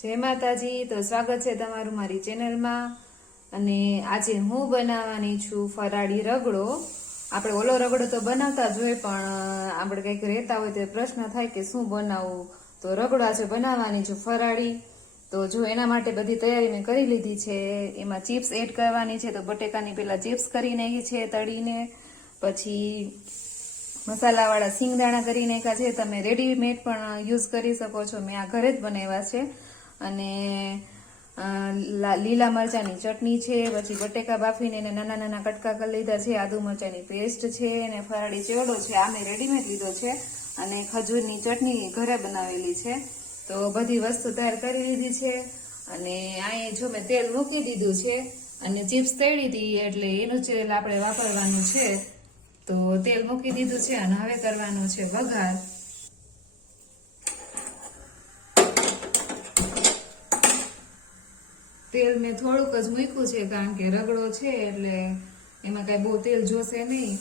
જય માતાજી। તો સ્વાગત છે તમારું મારી ચેનલમાં। અને આજે હું બનાવવાની છું ફરાળી રગડો। આપણે ઓલો રગડો તો બનાવતા જ હોય, પણ આપણે કંઈક રહેતા હોય તો પ્રશ્ન થાય કે શું બનાવવું, તો રગડો આજે બનાવવાની છું ફરાળી। તો જો એના માટે બધી તૈયારી મેં કરી લીધી છે। એમાં ચિપ્સ એડ કરવાની છે, તો બટેકાની પહેલા ચિપ્સ કરી નાખી છે તળીને, પછી મસાલાવાળા સિંગદાણા કરી નાખ્યા છે। તમે રેડીમેડ પણ યુઝ કરી શકો છો, મેં આ ઘરે જ બનાવ્યા છે। અને લીલા મરચાની ચટણી છે, પછી બટેકા બાફીને એને નાના નાના કટકા કરી લીધા છે, આદુ મરચાની પેસ્ટ છે, અને ફરાળી ચેવડો છે આ મેં રેડીમેડ લીધો છે, અને ખજૂરની ચટણી ઘરે બનાવેલી છે। તો બધી વસ્તુ તૈયાર કરી લીધી છે। અને અહીં જો મેં તેલ મૂકી દીધું છે, અને ચિપ્સ તળી હતી એટલે એનું તેલ આપણે વાપરવાનું છે। તો તેલ મૂકી દીધું છે, અને હવે કરવાનો છે વઘાર। તેલ મેં થોડુંક જ મૂક્યું છે, કારણ કે રગડો છે એટલે એમાં કઈ બહુ તેલ જોશે નહીં,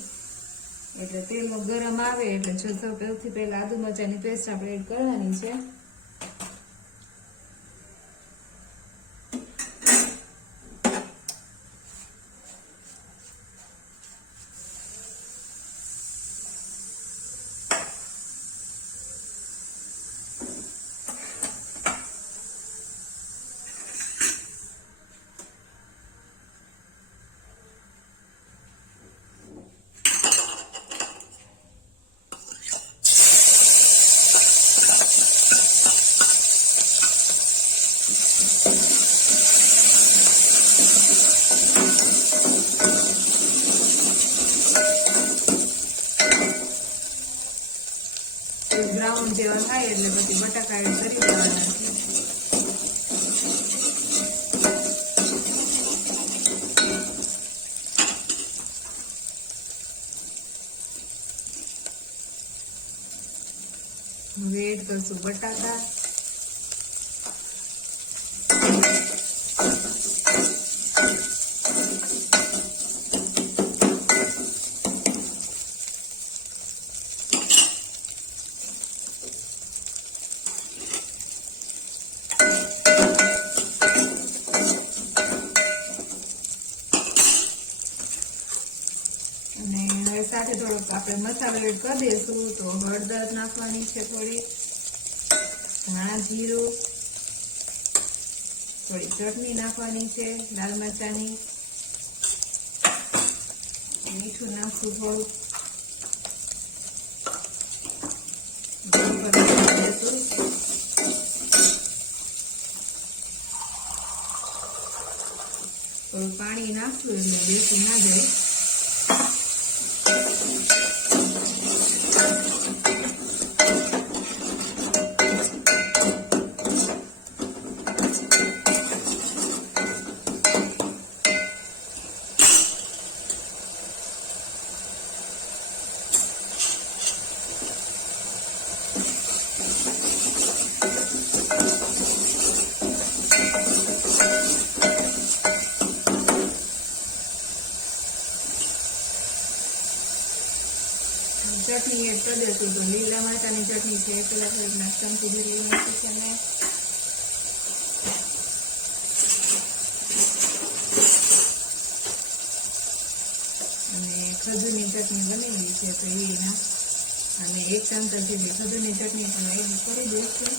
એટલે તેલ ગરમ આવે એટલે સૌથી પહેલા આદુ મરચાની પેસ્ટ આપણે એડ કરવાની છે। બ્રાઉન જેવા થાય એટલે પછી બટાકા એડ કરી દેવાના છે। હવે એડ કરશું બટાકા, અને હવે સાથે થોડોક આપણે મસાલો એડ કરી દઈશું। તો હળદર નાખવાની છે, થોડી ધાણા જીરું, થોડી ચટણી નાખવાની છે લાલ મરચાની, મીઠું નાખવું થોડુંક, થોડું પાણી નાખશું એટલે બેસી ના જાય। ચટણી એડ કરી દઈશું। તો લીલા મરચાની ચટણી છે પેલા થોડીક ચમચી જેટલી નાખી છે મેં, અને ખજૂરની ચટણી બનેલી છે તો એ અને 1 ચમચા જેટલી ખજૂરની ચટણી પણ એડ કરી દઈશું।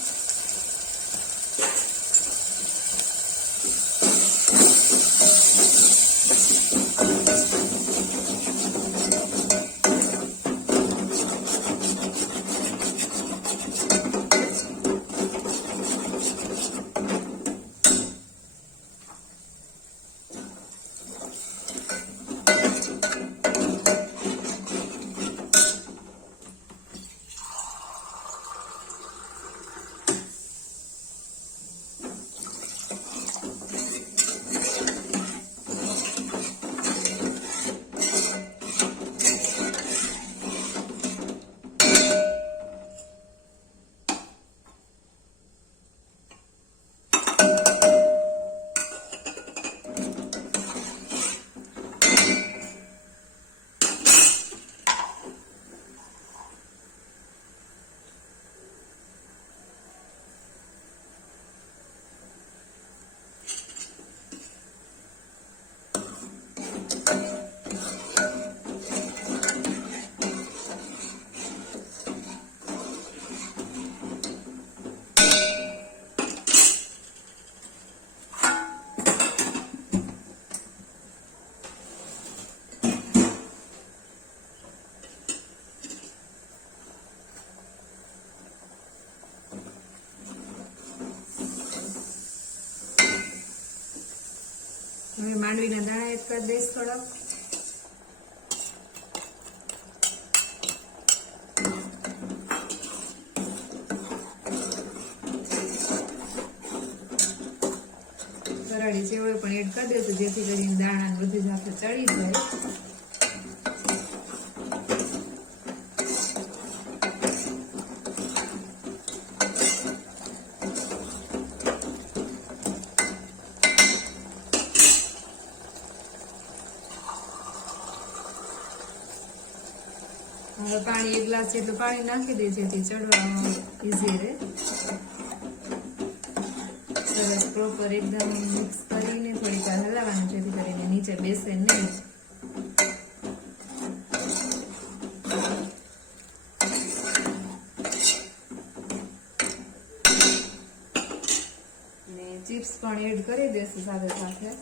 હવે માંડવીના દાણા એડ કરી દઈશ થોડાક. ફરાળી સેવડો પણ એડ કરી દઈશું જેથી કરીને દાણા બધું સાથે ચડી જાય. હવે પાણી 1 ગ્લાસ જેટલું પાણી નાખી દઈએ જેથી ચડવામાં ઈઝી રહે. સરસ પ્રોપર એકદમ મિક્સ કરીને થોડીક વાર હલાવવાનું જેથી કરીને નીચે બેસે નહીં. અને ચિપ્સ પણ એડ કરી દેશું સાથે સાથે.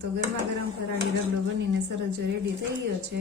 તો ગરમા ગરમ ફરાળી રગડો બનીને સરસ રેડી થઈ ગયો છે.